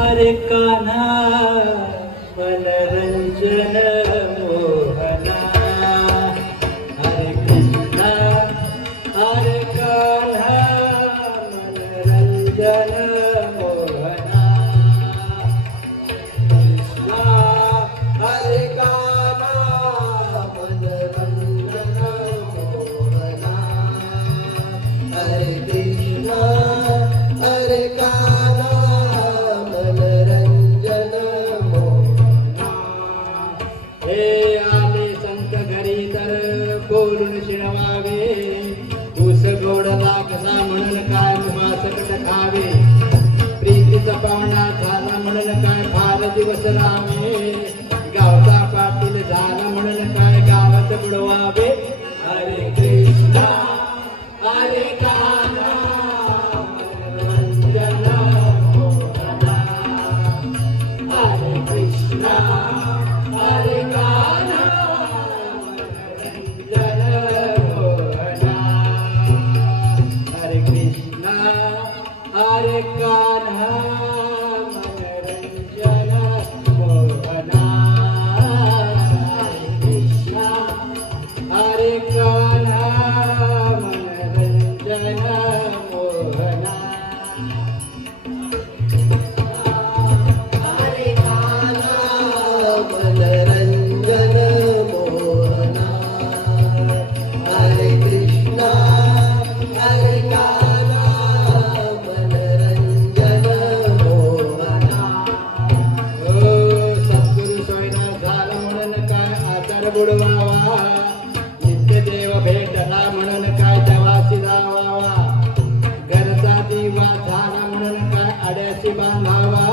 अरे कान्हा मनरंजन मोहना, हरे कृष्णा हरे कान्हा मनरंजन मोहना, कृष्णा हरे कान्हा मनरंजन मोहना, हरे कृष्णा हरे कान्हा मनरंजन मोहना. हे आले संत घरी तर बोलून शिणवावे, ऊस गोडला कसा म्हणून काय सकट खावे, प्रीतीचा पाहुणा झाला म्हणून काय फार दिवस राहावे, गावचा पाटील झाला म्हणून काय गावात बुडवावे. हरे कृष्णा हरे कान्हा मनरंजन मोहना, हरे कृष्णा हरे कान्हा मनरंजन मोहना, हरे कृष्णा हरे कान्हा मनरंजन मोहना, हरे कृष्णा हरे कान्हा मनरंजन मोहना. हरे कान्हा मनरंजन मोहना, हरे कृष्णा हरे कान्हा मनरंजन मोहना. सद्गुरु सोयना झाला म्हणून काय आचार बुडवावा, नित्य देव भेटला म्हणून काय देवासी जावावा, घरचा दिवा झाला म्हणून काय अड्याशी बांधावा,